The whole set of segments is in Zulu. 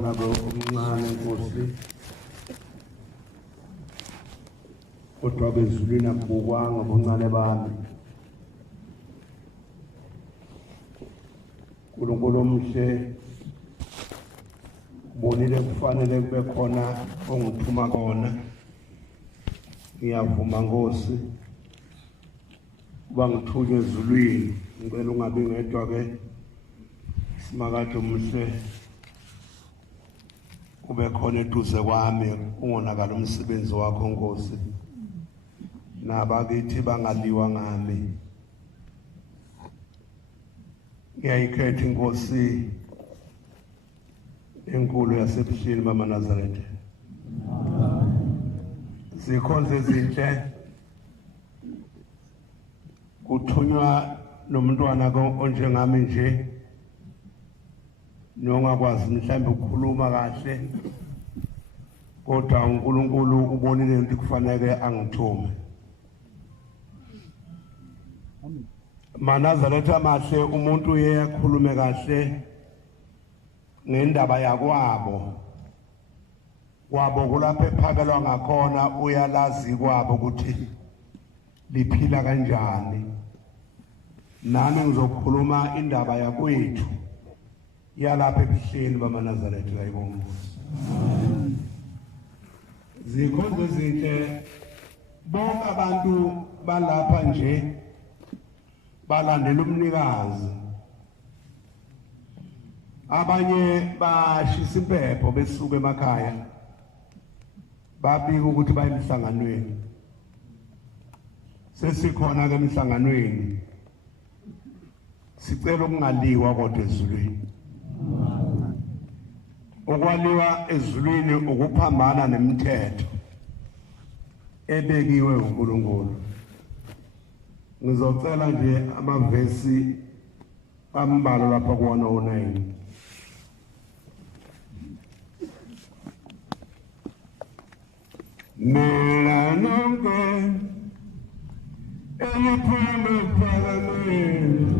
nabo umncane Nkosi kodwa bezulwini akubukwanga ngobuncane bami. uNkulunkulu omhle bonile kufanele kube khona ongithuma kona. Ngiyavuma Nkosi kuba ngithunywe ezulwini, ngicela ungabi ngedwa ke simakade omhle kube khona eduze kwami ungonakala umsebenzi wakho Nkosi, nabakithi bangaliwa ngami. Ngiyayikhetha Inkosi enkulu yasebuhleni bamaNazaretha. Zikhonze ezinhle kuthunywa nomntwana onjengami nje nongakwazi mhlawumbe ukukhuluma kahle, kodwa uNkulunkulu ubonile ukuthi kufanele angithume. maNazaretha amahle, umuntu uye akhulume kahle ngendaba yakwabo kulapho ephakelwa ngakhona, uyalazi kwabo ukuthi liphila kanjani. Nami ngizokhuluma indaba yakwethu yalapha ebuhleni bamaNazaretha. Ayibonga zikhonzo ezinhle bonke abantu balapha nje balandela umnikazi, abanye bashisa impepho besuka emakhaya babika ukuthi baye emhlanganweni. Sesikhona ke emhlanganweni, sicela ukungaliwa kodwa ezulwini. Ukwaliwa ezulwini ukuphambana nemithetho ebekiwe uNkulunkulu. Ngizocela nje amavesi ambalo lapha ku-109. Mina nonke eliphuma ephakameni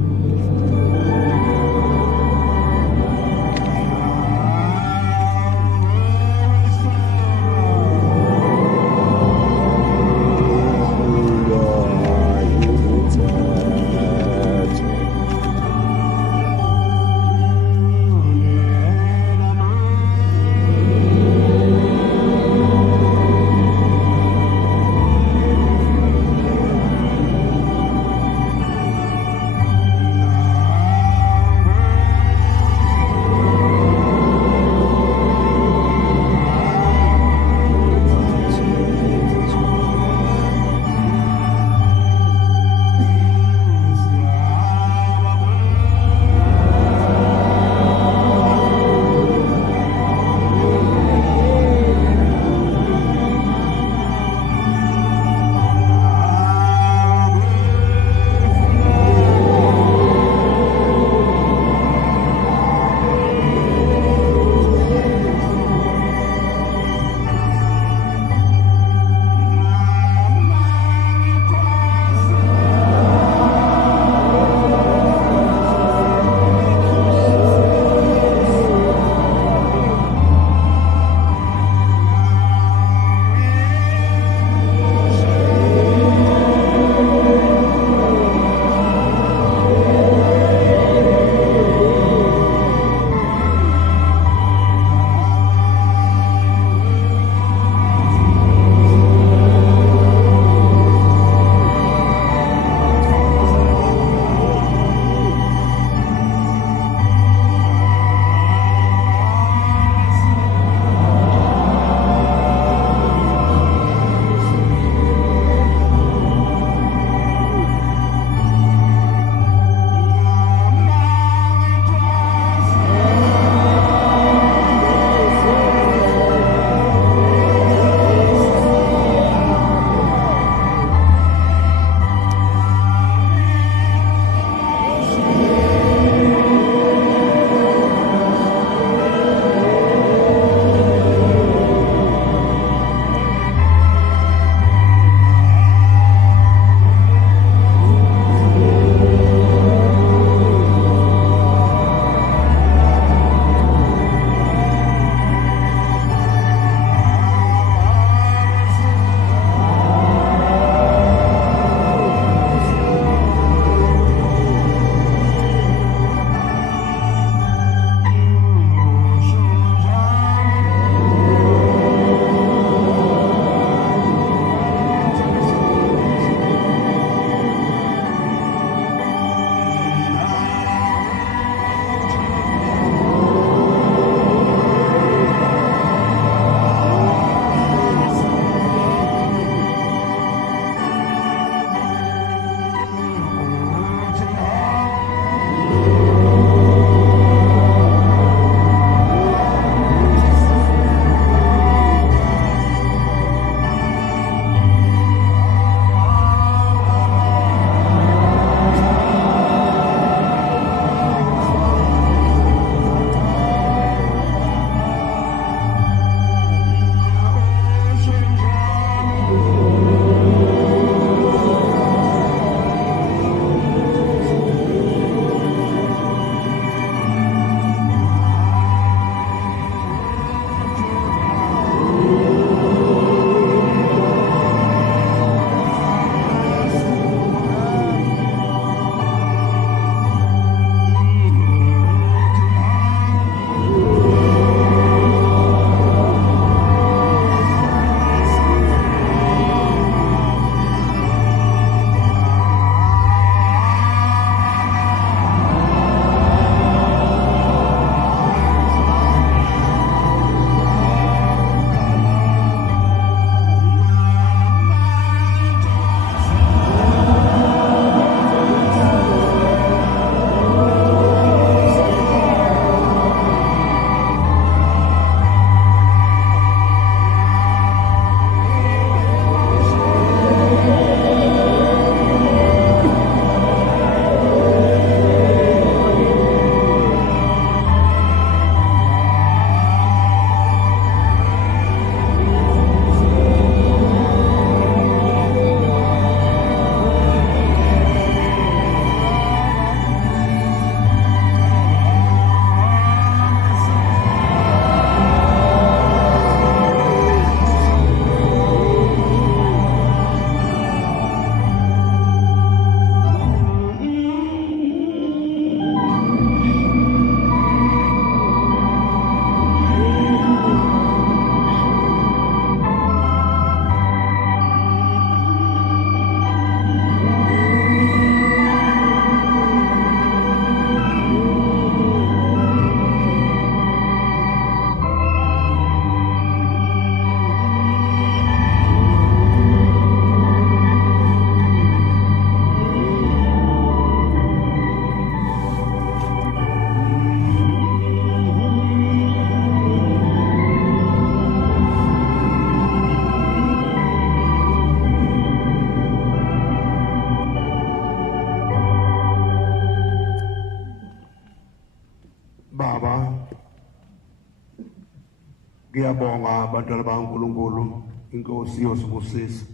Ngiyabonga abantwana bakaNkulunkulu, Inkosi yosibusisa.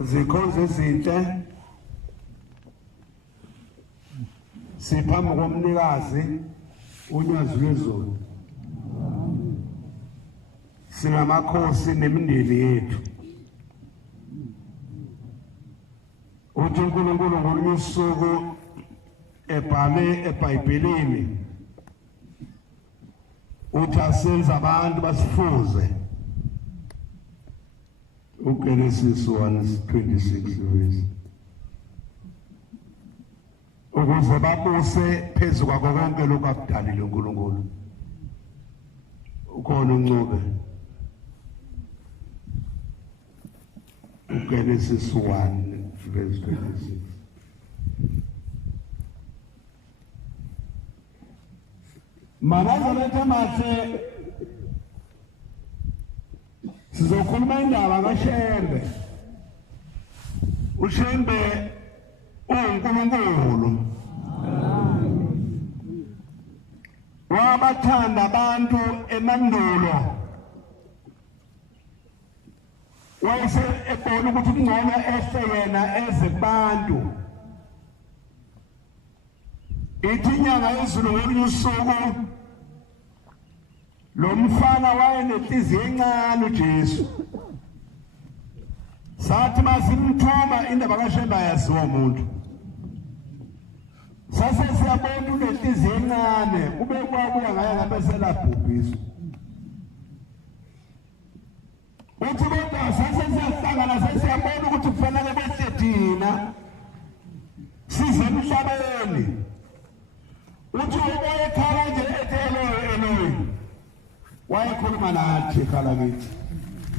Zikhonzo ezinhle siphambi komnikazi uNyazi lwezulu. Singamakhosi nemindeni yethu. Uthi uNkulunkulu ngolunye usuku ebhale eBhayibhelini uthi asenza abantu basifuze. uGenesis 1:26 ukuze babuse phezu kwako konke lokhu akudalile uNkulunkulu. Ukhona uncube uGenesis 1:26. Marazaletha mahle sizokhuluma indaba kaShembe. uShembe uNkulunkulu. Wabathanda abantu emandulo. Wayese ebona ukuthi kungcono ehle yena eze kubantu. Ithi inyanga yezulu ngolunye usuku lo mfana wayenenhliziyo encane uJesu. Sathi masimthuma indaba kaShembe yaziwa umuntu. Sase siyabona unenhliziyo encane kube kwabuya ngaye ngabe selabhubhiswa. Uthi kodwa sase siyahlangana sesiyabona ukuthi kufanele bese thina size emhlabeni. Uthi wayekhala nje ethi Eloyi wayekhuluma nathi ekhala kithi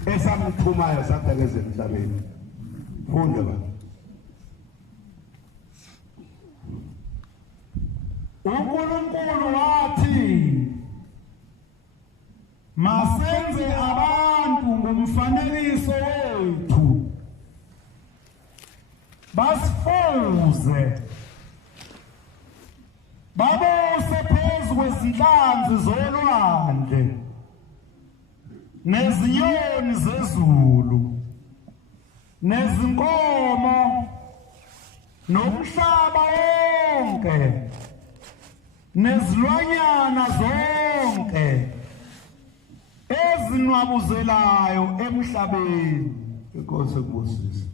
esamthumayo sathekeze emhlabeni. Funde ba uNkulunkulu wathi masenze abantu ngomfanekiso wethu basifuze babuse phezu kwezinhlanzi zolwandle nezinyoni zezulu nezinkomo nomhlaba wonke nezilwanyana zonke ezinwabuzelayo emhlabeni. Inkosi kubusisa.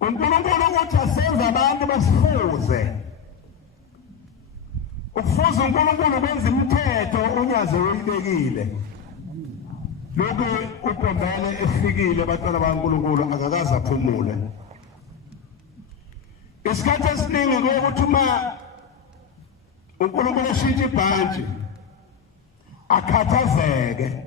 uNkulunkulu uthi asenze abantu basifuze. Ukufuza uNkulunkulu kwenza imithetho uNyazi oyibekile. Lokhu ukombele efikile abantwana bakaNkulunkulu akakaze aphumule. Isikhathi esiningi ukuthi uma uNkulunkulu eshintsha ibhantshi akhathazeke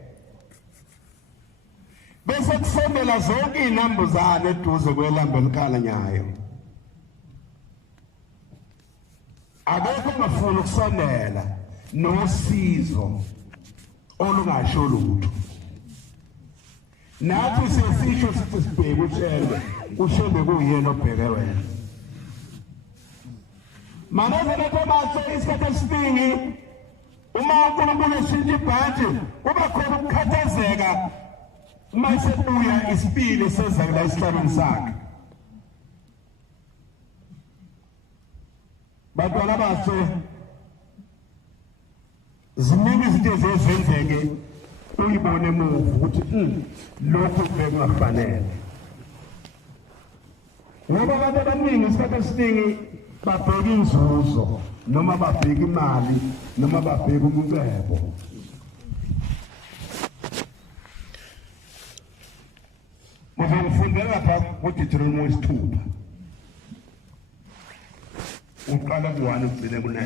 bese kusondela zonke izinambuzane eduze kwelambo elikhalanyayo. Akekho ongafuna ukusondela nosizo olungasho lutho. Nathi sesisho sithi sibheke uShembe kuyena obheke wena. Manje lethe mahle isikhathi esiningi uma uNkulunkulu eshintsha ibhantshi kuba khona ukukhathazeka uma sebuya isipili seza la esihlabeni sakhe. Bantwana baso ziningi izinto ezenzeke uyibone emuva ukuthi lokhu bekungafanele. Ngoba abantu abaningi isikhathi esiningi babheka inzuzo noma babheka imali noma babheka umcebo. Muzofundela lapha kuDeuteronomy 6 uqala ku1 ugcine ku9.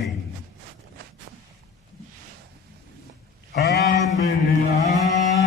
Amen. Amen.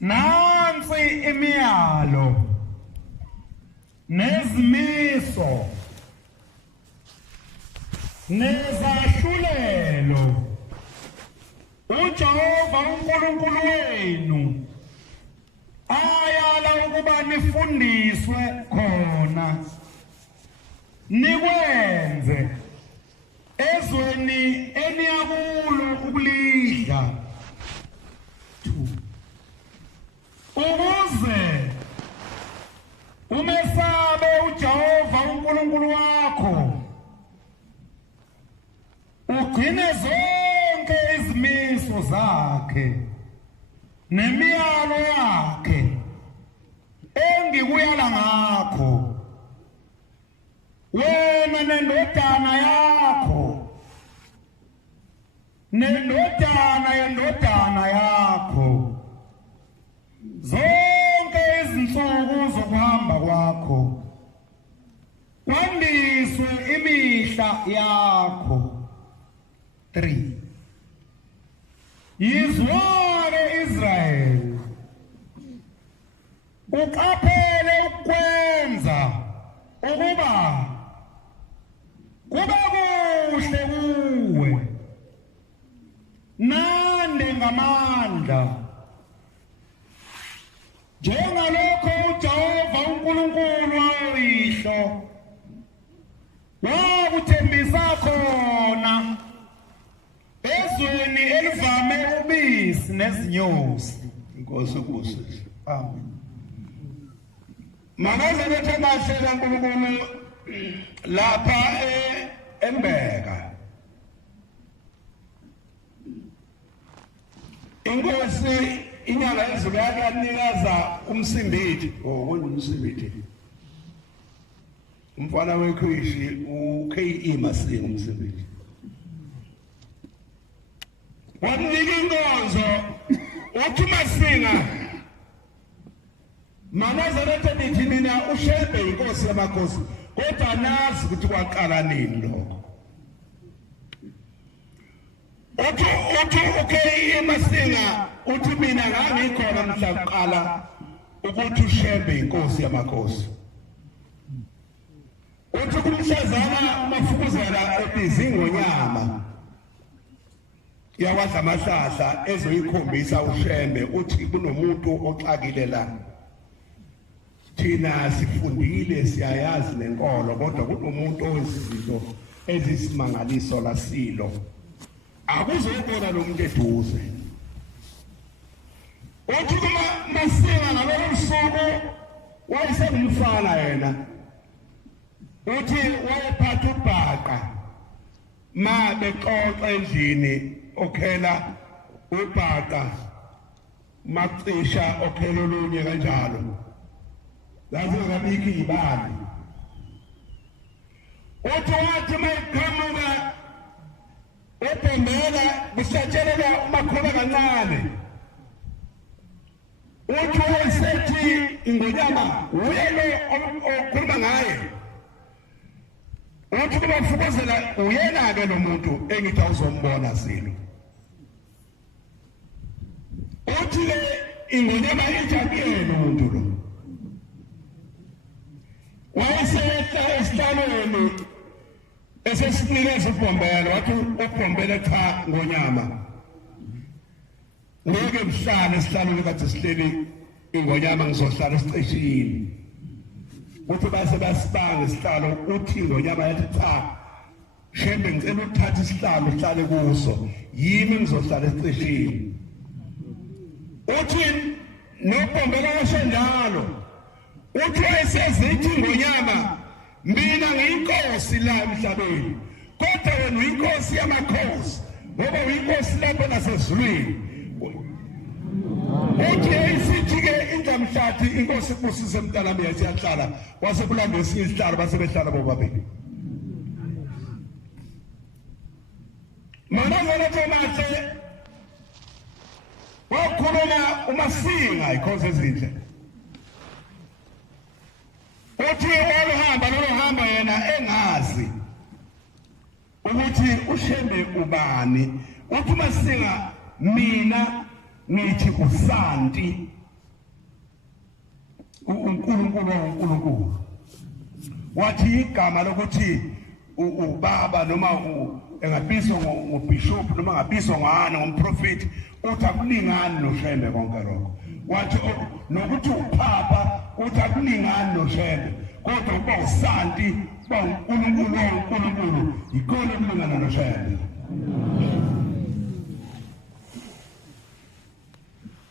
nansi imiyalo nezimiso nezahlulelo uJehova uNkulunkulu wenu ayala ukuba nifundiswe khona nikwenze ezweni eniyakulo ukulidla ukuze umesabe uJehova uNkulunkulu wakho ugcine zonke izimiso zakhe nemiyalo yakhe engikuyala ngakho wena nendodana yakho nendodana yendodana yakho zonke izinsuku zokuhamba kwakho kwandiswe imihla yakho. 3 Yizwake Israel uqaphele ukwenza ukuba kuba kuhle kuwe nande ngamandla njengalokho uJehova uNkulunkulu oyihlo wakuthembisa khona ezweni elivame ubisi nezinyosi. Inkosi kuze. Amen. Makaze bethe bahlela uNkulunkulu lapha eMbeka. Inkosi inyanga yezulu yakanikaza umsimbithi umsimbithi. Umfana weKhishi uKhe Masinga umsimbithi. Wamnika Inkonzo uthi Masinga Manazaretha nithi mina uShembe inkosi yamakhosi kodwa nazi ukuthi kwaqala nini lokho. Uthi okay Masinga uthi mina ngangikhona mhla kuqala ukuthi uShembe inkosi yamakhosi. Uthi kumhlazana umafukuzela ebhizi ngonyama yawadla amahlahla ezoyikhombisa uShembe uthi kunomuntu oxakile la. Thina sifundile siyayazi lenkolo kodwa kunomuntu owezinto ezisimangaliso lasilo akuzobona lo muntu eduze. Uthi kuma Masinga ngalolu suku wayesengumfana yena uthi wayephatha ubhaqa ma bexoxa endlini okhela ubhaqa macisha okhela olunye kanjalo lazi ngabikho ibali. Uthi wathi mayiqhamuka ebhembela bisatshelela umakhoba kancane. Uthi wayesethi ingonyama uye lo okhuluma ngaye. Uthi kubafukuzela uyena-ke lo muntu engithi awuzombona zilo. Uthi-ke ingonyama ijabulele umuntu lo. Wayesehla esihlalweni esesinikeza ubhombela wathi ubhombela cha ngonyama. Ngeke mhlane esihlalweni kade sihleli ingonyama ngizohlala esiceshini. Uthi base basibanga isihlalo uthi ngonyama yathi cha Shembe ngicela ukuthatha isihlalo uhlale kuso yimi ngizohlala esiceshini. Uthi nobhombela kasho njalo. Uthi wayesezithi ngonyama mina ngiyinkosi la emhlabeni kodwa wena uyinkosi yamakhosi ngoba uyinkosi lapha nasezulwini. Uthi isithi-ke indlamhlathi inkosi kubusise mntanami yasiyahlala wasekulanda esinye isihlalo basebehlala bobabili. Manazaretha mahle wakhuluma uMasinga ikhonza ezinhle. Uthi walohamba yena engazi ukuthi uShembe ubani. Uthi Masinga mina ngithi uSanti uNkulunkulu wathi igama lokuthi ubaba noma engabizwa ngobishop noma ngabizwa ngani ngomprofeti uthi akulingani noShembe konke lokho wathi nokuthi uPhapa uthi akulingani noShembe kodwa uba uSanti ba uNkulunkulu ikona kulingana noShembe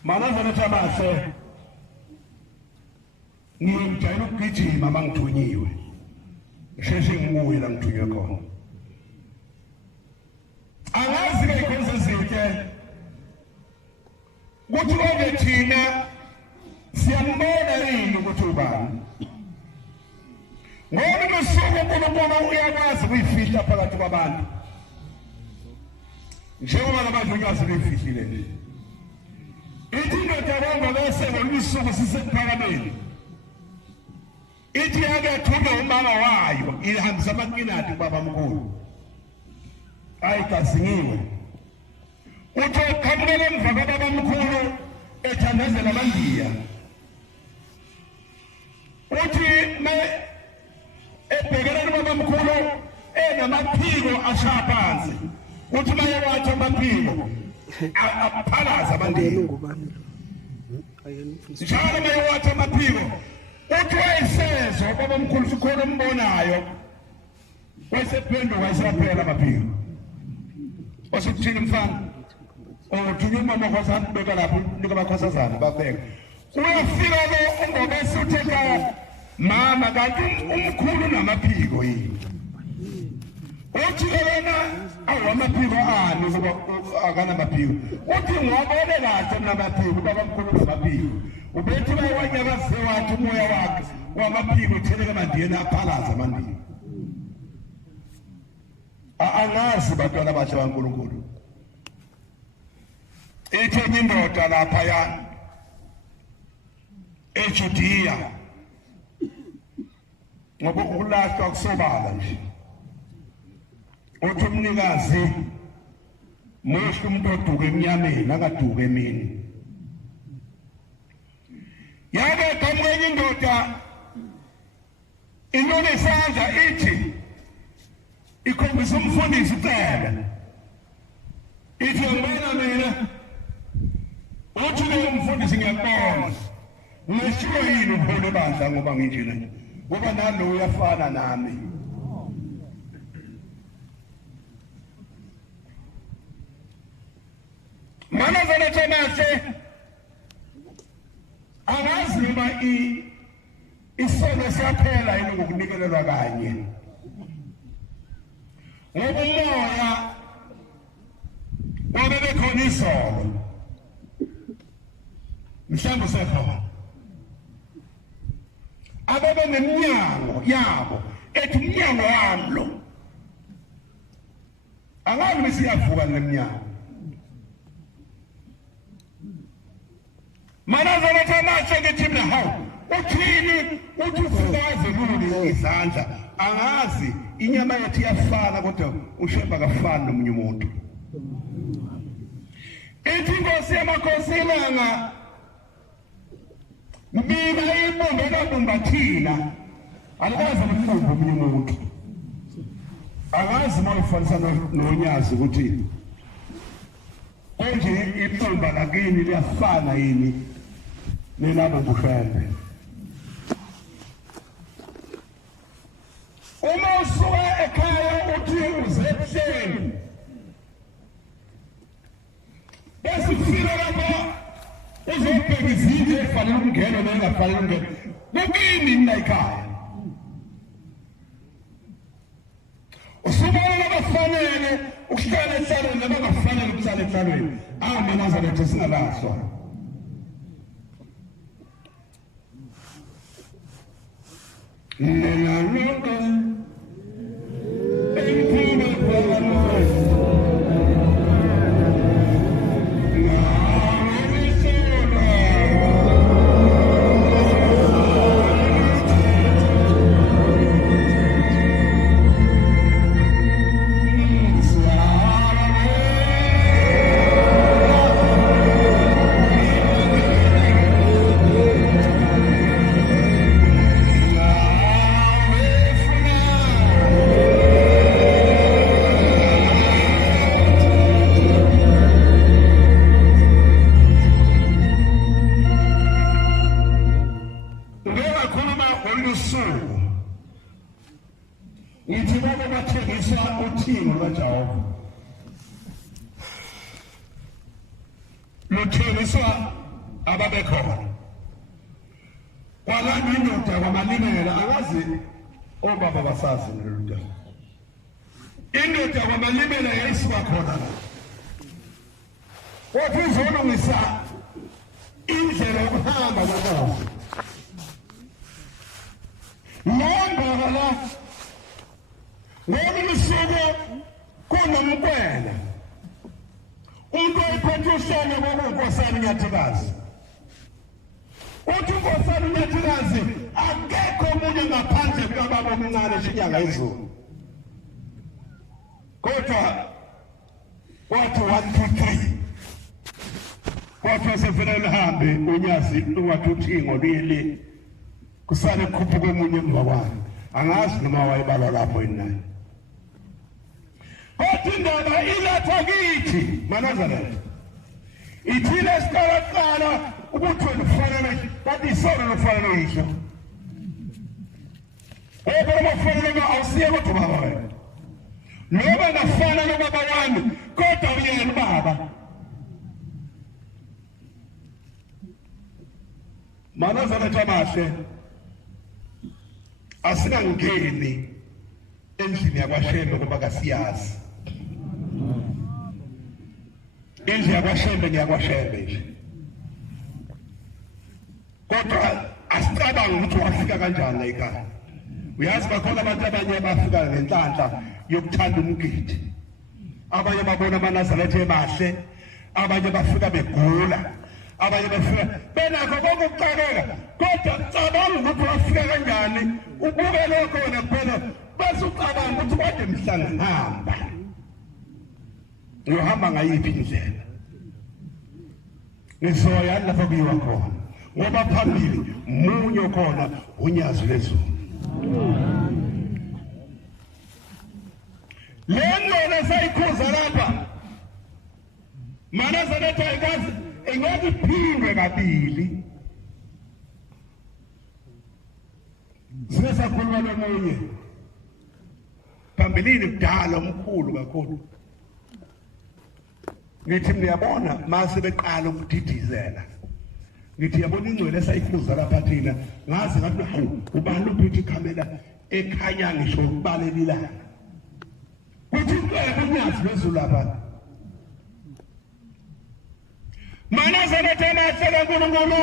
manazana thamase ngiyimjayela ukugijima mangithunyiwe sheshe ngibuye la ngithunywe khona angazi ke ikhonzo zinhle kuthi konke thina siyambona yini ukuthi ubani ngoba usuku uNkulunkulu uyakwazi ukuyifihla phakathi kwabantu njengoba abantu uNyazi beyifihlile nje ithi indoda yabonga bese ngolusuku sisephakameni ithi yake thuke umama wayo ihambisa amakinati kubabamkhulu ayikazingiwe uthi ukhamukele emva kwababamkhulu ethandazela amandiya uthi ebhekeleni kwabamkhulu enamaphiko ashaya phansi uthi maye wathi amaphiko aphalaza amandiya njalo maye wathi amaphiko uthi wayesezo kwabamkhulu sikhona umbonayo wayesephenduka wayesaphela amaphiko wasekuthini mfana othunywe umama kwasana beka lapho nika abakhosazana babeka uyafika lo ungobese utheka mama kanti umkhulu namaphiko yini uthi yena awamaphiko ani ngoba akana maphiko uthi ngwabone kahle namaphiko babamkhulu namaphiko ubethi bayawanyakaze wathi umoya wakhe wamaphiko utheleka amandiyeni aphalaza amandiyeni angazi bantwana bashe baNkulunkulu ethenye indoda lapha yana eJudiya ngoba ukulahlwa kusobala nje uthi umnikazi muhle umuntu oduka emnyameni akaduka emini yake kamwenye indoda inone isandla ithi ikhombisa umfundisi ucele ithi ngibona mina uthi lo mfundisi ngiyabona ngisho yini uphole bandla ngoba nginjena ngoba nalo uyafana nami mana zona thamase angazi noma isono siyaphela yini ngokunikelelwa kanye ngoba umoya wabe bekhona izolo mhlawumbe sekhona ababe neminyango yabo ethi umnyango wami lo angazi besiyavuka leminyango mana zona thamase ngithi mina hawu uthini uthi usilaze lulu izandla angazi inyama yathi yafana kodwa uShembe akafani nomunye umuntu ethi inkosi yamakhosi ilanga mina ibumbe kabumba thina alikazi ukubumba omunye umuntu akazi mayifanisa noNyazi ukuthi konje ibumba lakini liyafana yini nenabo uShembe uma usuka ekhaya uthi uzehleni bese ufika lapha uzobheka izinto efanele ukungena nengafanele ukungena lokini nina ekhaya usubona abafanele ukuhlala ehlalweni nabangafanele ukuhlala ehlalweni mina zalethe singalahlwa nina lonke emphuma kwamanye ngithi baba bathengisa uthingo kaJehova luthengiswa ababekhona kwalana indoda kwamalimela akazi obaba basazi loluda indoda kwamalimela yayisuka khona wathi uzolungisa indlela yokuhamba kaKhosi lomba la ngoba usuku kunomkwela umuntu oyiphethe uhlelo ngokunkosana uNyathikazi uthi unkosana uNyathikazi akekho umuntu ngaphandle kwababa omncane shinyanga izulu kodwa wathi 1 2 3 wathi sefela lihambe uNyazi wathi uthingo liyele kusale khuphuka omunye emva kwakhe angazi noma wayebala lapho yini kodwa indaba iletha kithi Manazareth ithile siqala ukuthi wena ufanele kanti isona lokufanele uyisho obona kufanele awusiye kodwa baba wena noma ngafana nobaba wami kodwa uyena baba Manazareth amahle asingangeni endlini yakwaShembe ngoba kasiyazi indlu yakwaShembe ngiyakwaShembe nje kodwa asicabange ukuthi wafika kanjani la ekhaya uyazi bakhona abantu abanye bafika ngenhlanhla yokuthanda umgidi abanye babona amanazareth emahle abanye bafika begula abanye bafika benakho konke ukucabeka kodwa cabanga ukuthi wafika kanjani ubuke lokho wena kuphela bese ucabanga ukuthi kade mhlanga ngihamba ngiyohamba ngayiphi indlela ngizoya lapha kuyiwa khona ngoba phambili munye khona uNyazi lezulu lengona sayikhuza lapha Manazareth ayikazi ingathi phindwe kabili sisakhuluma nomunye phambilini kudala omkhulu kakhulu ngithi niyabona mase beqala ukudidizela ngithi yabona ingcwele esayikhuza lapha thina ngazi ngathi hawu ubani uphethe ikhamera ekhanya ngisho ukubalelilana kuthi uNyazi lezulu lapha Manazareth amahle kaNkulunkulu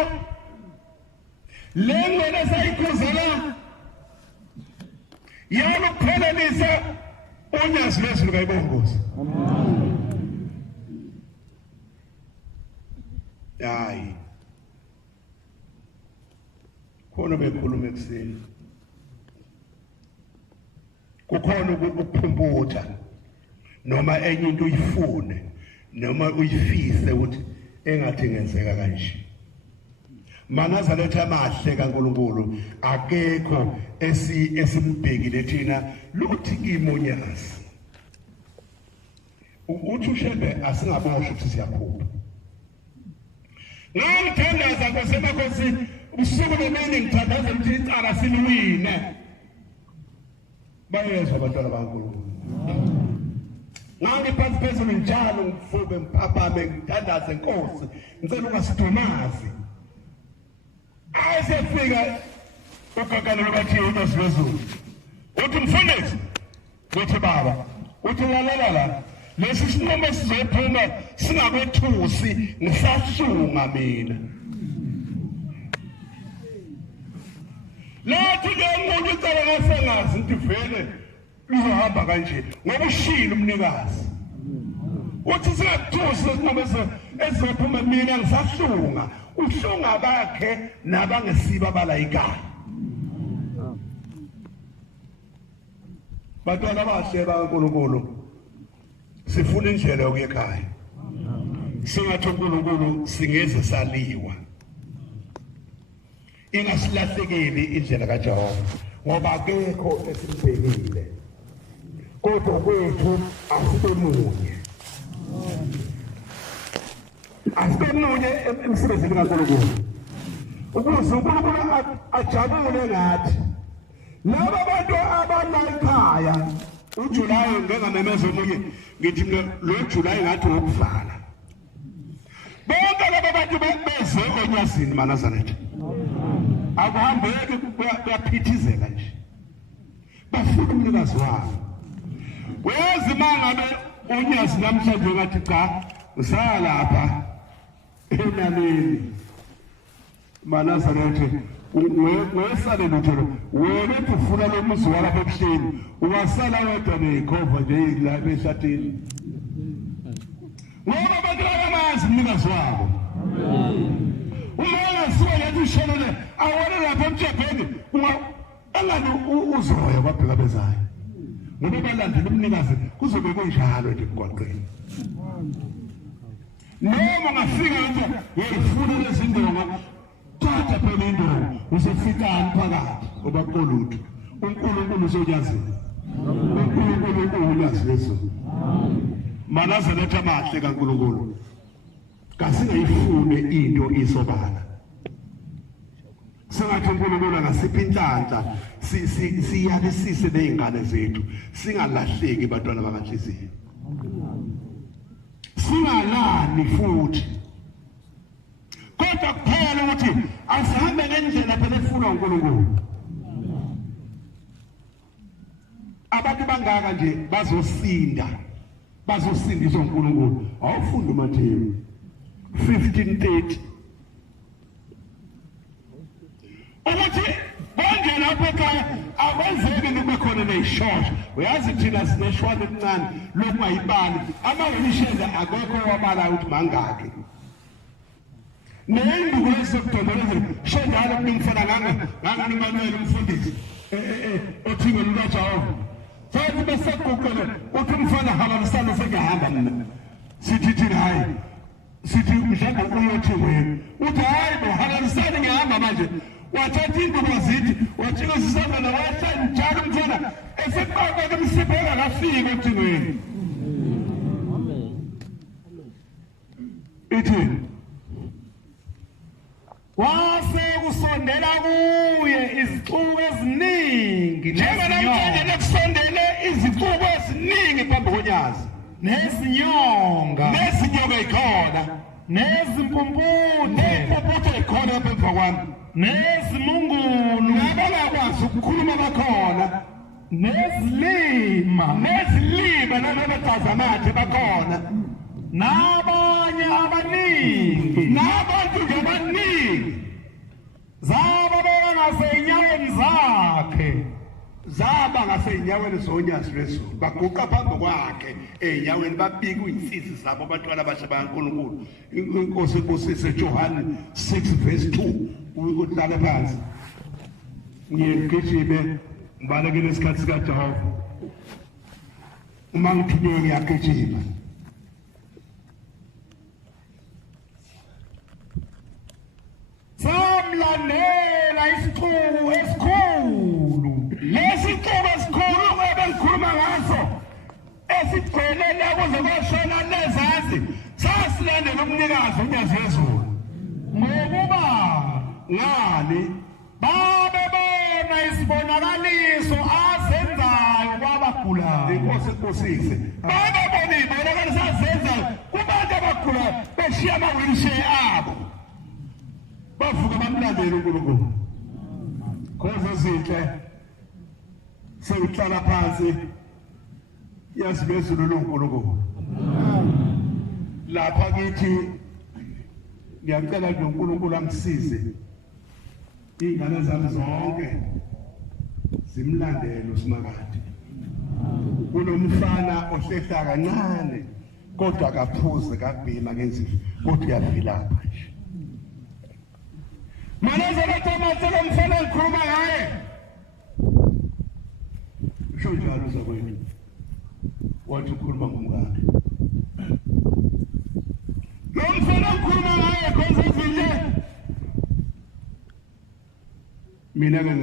lengcwele esayikhuza la yana ukuphelelisa uNyazi lezulu kayibongozi hayi khona bekhuluma ekseni kukhona ukuphumputha noma enye into uyifune noma uyifise ukuthi engathi ngenzeka kanje Manazareth amahle kaNkulunkulu akekho esimbhekile thina luthi imonyazi uthi uShembe asingabosho ukuthi siyakhupha ngangithandaza kwasemakhosi usuku nemini ngithandaza ukuthi icala siliwine bayezwa abantwana baNkulunkulu ngangiphansi phezulu njalo ngifube ngiphaphame ngithandaze Nkosi ngicela ungasidumazi ayesefika ugagalelo bathi uNyazi lezulu uthi mfundisi uthi baba uthi lalela lesi sinqumo sizophuma singakwethusi ngisahlunga mina lathi lo muntu ucala ngasengazi into vele uzohamba kanje ngoba ushilo umnikazi uthi singakuthusi isinqumo esizophuma mina ngisahlunga uhlunga bakhe nabangesiba balayikana bantwana bahle baNkulunkulu sifuna indlela yokuya ekhaya singathi uNkulunkulu singeze saliwa ingasilahlekeli indlela kaJehova ngoba akekho esimbhekile kodwa kwethu asibe munye emsebenzini kaNkulunkulu ukuze uNkulunkulu ajabule ngathi laba bantu abanayikhaya uJulayi ngengamemeza omunye ngithi lo July ngathi ukuvala bonke laba bantu beze enyazini maNazaretha akuhambeki kuyaphithizela nje bafuna umnikazi wabo uyazi mangabe uNyazi namhlanje ngathi cha usalapha enaleni maNazaretha wesale lutho wena ufuna lo muzi walapha ebuhleni ungasala wedwa nekhova nje la beshatini ngoba abantu abamazi umnikazi wabo uma ngasiwa yathi ushelele awona lapha emthebeni angani uzoya kwabheka bezayo ngoba balandela umnikazi kuzobe kunjalo nje emgwaqeni noma ngafika nje yefuna lezindonga thatha phela indonga usefikani phakathi ngoba kolutho uNkulunkulu uzoyazini uNkulunkulu uyazi leso maNazaretha amahle kaNkulunkulu kasingayifune into isobala sengathi uNkulunkulu angasipha inhlanhla siyalisise nezingane zethu singalahleki bantwana bakaNhliziyo singalani futhi kodwa kuphela ukuthi asihambe ngendlela phela efuna uNkulunkulu abantu bangaka nje bazosindiswa uNkulunkulu awufunda uMathewu 15:30 ukuthi bonke lapho ekhaya akwenzeki kube khona neyishosha uyazi thina sineshwana encane lokungayibali amawelisheza akekho wabala ukuthi mangaki nenduku lesokudondoleza shendalo kumfana ngangani Manuel umfundisi othingwe lukaJehova futhi besegugele uthi umfana habalisana sekahamba mina sithi hayi sithi mhlawumbe uyothi wena uthi hayi bo habalisana ngihamba manje wathatha induku zithi wathika sisaba nawahlala njalo umfana esebaqwa kumsiphola kafika othingweni ithi wase kusondela kuye izicuku eziningi njengamanje kusondele izicuku eziningi phambi koNyazi nezinyonga ikhona nezimpumputhe ikhona lapha emva kwami nezimungulu nabangakwazi ukukhuluma bakhona nezilima nababethazamathe bakhona nabanye abaningi nabantu abaningi zaba ngasey'nyaweni zoNyazi leso baguqa phambi kwakhe ey'nyaweni babika iy'nsisi zabo abantwana abasha bakaNkulunkulu inkosi seJohane 6:2 uhlale phansi ngiye ngigijime ngibalekele isikhathi sikaJehova uma ngithunywe ngiyagijima samlandela isicuku esikhulu lesicuku esikhulu ebengikhuluma ngaso esigcwelele kuze kwashona lezazi sasilandela umnikazi uNyazi wezulu ngokuba ngani babebona isibonakaliso azenzayo kwabagulayo inkosise babebona ibonakaliso azenzayo kubantu abagulayo beshiya ama-wheelchair abo bavuka bamlandela uNkulunkulu khoza zinhle sewuhlala phansi yazi bezulu loNkulunkulu lapha kithi ngiyacela nje uNkulunkulu angisize ingane zami zonke zimlandele uSimakade kunomfana ohlehla kancane kodwa akaphuze kabhima ngenzifo kodwa uyavilapha nje maNazaretha amathele umfana engikhuluma ngaye usho njalo zakwethu wathi ukhuluma ngomkakhe lo mfana engikhuluma ngaye khonza izinhle mina-ke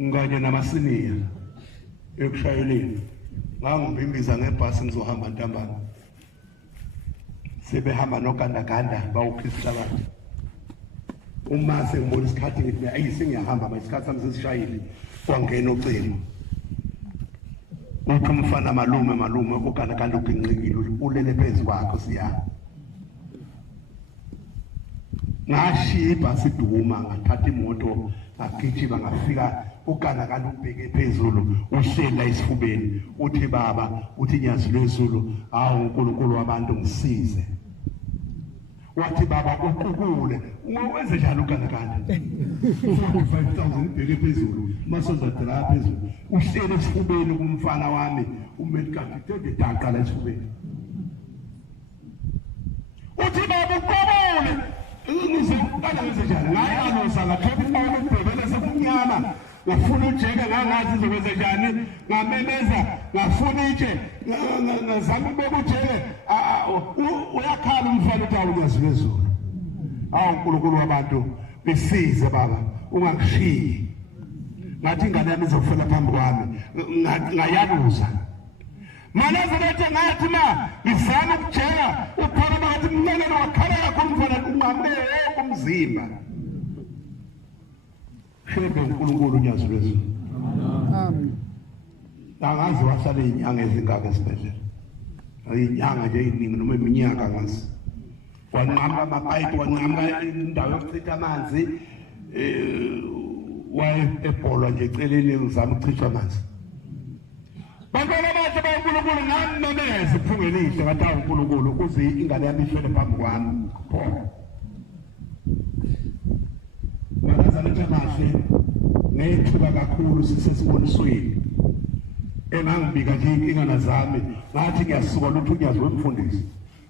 ngikanye namasiniya ekushayeleni ngangibhimbiza ngebhasi ngizohamba ntambama sebehamba nogandaganda bawuphisa abantu uma sengibona isikhathi ngithi ayi sengiyahamba manje isikhathi sami sesishayile wangena ucingo uthi umfana malume ukanakanda ubhinqikile ulele phezu kwakho siya ngashiya ibhasi iduma ngathatha imoto ngagijima ngafika ukanakanda ubheke phezulu uhlela esifubeni uthi baba uthi nyazi lwezulu hawu uNkulunkulu wabantu ngisize wathi baba uqukule wenze njalo ukanakanda 45,000 ubheke phezulu masonza dra phezulu uhlele esifubeni kumfana wami umedical doctor daqala esifubeni uthi baba uqukule ngizokala wenze njalo ngaye alosa ngathatha imali ubhebele sekumnyama ngafuna ujeke ngangathi izokwenza njani ngamemeza ngafuna itshe ngazama ubeka ujeke uyakhala umfana uthi awunyazi lwezulu awu uNkulunkulu wabantu besize baba ungakushiyi ngathi ingane yami izofela phambi kwami ngayaluza manaze lethe ngathi ma ngizama ukujeka uphela ngathi mnene wakhala kakhulu mfana unqamule umzimba Shembe uNkulunkulu uNyazi lwezulu. Amen. Angazi wasala inyanga ezingaka esibhedlela. Inyanga nje iningi noma iminyaka ngazi. Wanqamba amapayipi wanqamba indawo yokuchitha amanzi waye ebhola nje eceleni ngizama ukuchitha amanzi. Bantwana bathi baNkulunkulu nami nomeze iphungele ihle ngathi uNkulunkulu ukuze ingane yami ifele phambi kwami kuphela. Wanazalethwa kahle nethuba kakhulu sisesibonisweni engangibika nje inkingana zami ngathi ngiyasuka lutho uNyazi wemfundisi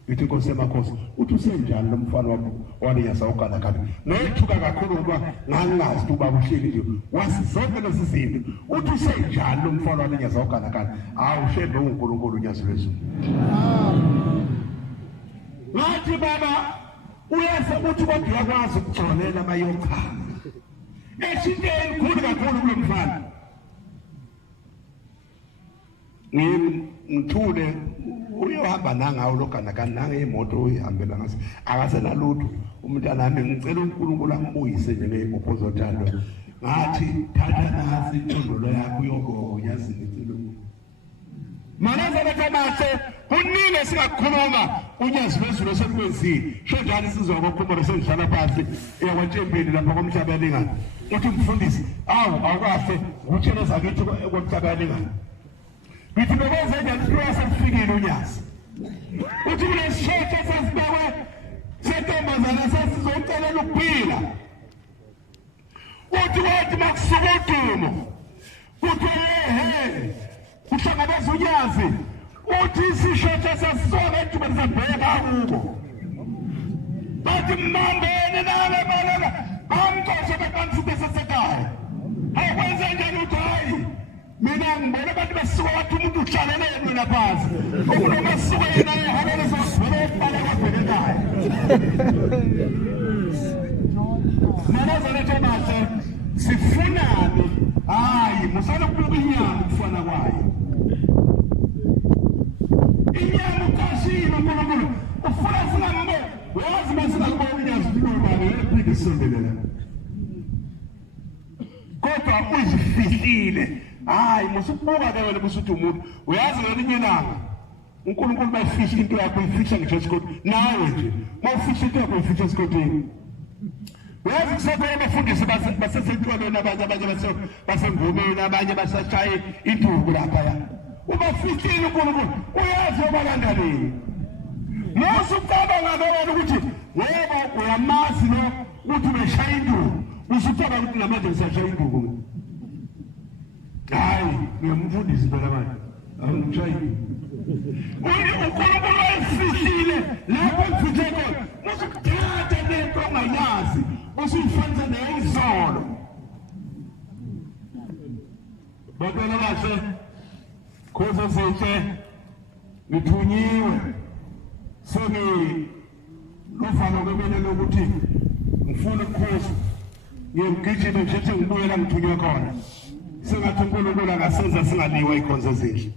ngithi Nkosi yamakhosi uthi usenjani lo mfana wakho walinyasa ugana kanti nethuka kakhulu ngoba ngangazi ukuba uhleli nje wasizonke lezi zinto uthi usenjani lo mfana walinyasa ugana kanti awushende uNkulunkulu uNyazi lwezulu ngathi baba uyase uthi kodwa uyakwazi ukugcolela mayokha esinteni khulu kakhulu kulo mfana ngithule uyohamba nangawo loganakani nangemoto uyihambela ngase akasena lutho umntana nami ngicela uNkulunkulu ambuyise nje ngeyibopho zothandwa ngathi thatha nasi intondolo yakho uyoko yazini icelo manaza lekamase kunile singakhuluma uNyazi lwezulu esekwenzile sho njalo sizokukhuluma sendlala phansi yakwaNtshembeni lapha komhlabelingana uthi mfundisi awukahle utheleza kithi komhlabelingana bithi nokwenza njani Christ afikile uNyazi uthi kulesisheke sesibekwe sentombazana sesizocelela ukuphila uthi wathi makusuka udumo uthi uhlangabeza uNyazi uthi isisheke sesisona ethuba lisabheka kubo bathi mbambene nale balala bamkoshe beqansite sesekhaya akwenze njani uthi hayi mina ngibona abantu besuka wathi umuntu uhlaleleni mina phansi umuntu besuka yena ehalele sesibhele eqala kabheke ekhaya manazalethe mahle sifunani hayi musana ukubuka inyama ukufana kwayo inyama ukashilo uNkulunkulu ufuna mbe wazi masina kubona uNyazi kulubani ephinde isondelela kodwa uzifihlile hayi musukubuka ke wena musuthi umuntu uyazi ngelinye ilanga uNkulunkulu bayifihla into yakho uyifihla ngisho esikodini nawe nje mawufihla into yakho uyifihla esikodini uyazi kusekhona abafundisi basesentwalweni abanye basengomeni abanye basashaye induku lapha ubafihlile uNkulunkulu uyazi obalanda nini musucabanga wena ukuthi yebo uyamazi lo ukuthi ubeshaya induku usucabanga ukuthi namanje ngisashaya induku hayi ngiyamfundisa phela manje angitshayi uNkulunkulu wayefihlile lapho mfuthe khona musukuthatha lento ongayazi usuyifanisa neyizolo bantwana bahle khoza zinhle ngithunyiwe luvalo kwemene lokuthi ngifuna ukukhoza ngiyemgijime nje ngibuyela ngithunywe khona sengathi uNkulunkulu akasenza singaliwa ikhonzo ezinhle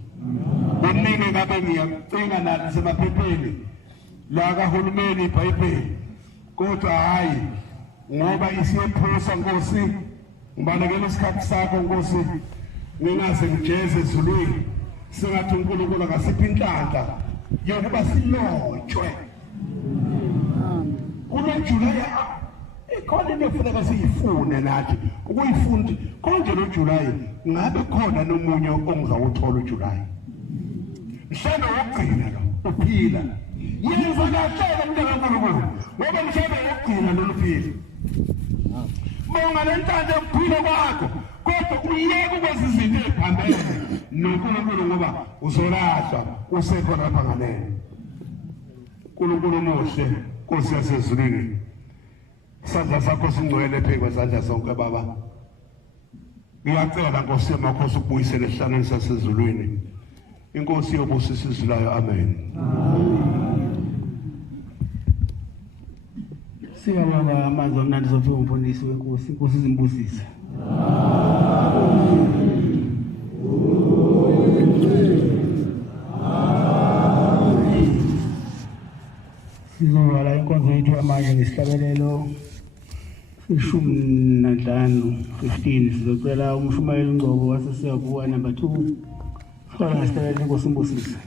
Umningi ngabe ngiyacela nathi semaphepheni la kahulumeni iBhayibheli kodwa hayi ngoba isiyephosa Nkosi Ngibalekela isikhathi sakho Nkosi ngingaze ngijeze ezulwini singathi uNkulunkulu ngasiphi inhlanhla yokuba silotshwe kunoJulayi ikhona into efuneka siyifune nathi ukuyifunda konje noJulayi ngabe khona nomunye ongizawuthola uJulayi mhlawumbe wokugcina lo uphila yenza kahle umntwana kaNkulunkulu ngoba mhlawumbe wokugcina lo uphila bonga lentando yokuphila kwakho kodwa uyeke ukwenza izinto eziphambene noNkulunkulu ngoba uzolahlwa usekho lapha nganene uNkulunkulu muhle Nkosi yasezulwini isandla sakho singcwele phezu kwezandla zonke baba ngiyacela Nkosi yamakhosi ukubuyisela esihlangeni sasezulwini Inkosi yobusisa izwilayo amen Siyabonga amazwi omnandi zofika umfundisi wenkosi Inkosi izimbusise Sizovala inkonzo yethu yamanje ngesihlabelelo 15 sizocela umshumayeli Ngcobo wasesiyavuka number 2 siqala ngesihlabelelo Inkosi imbusise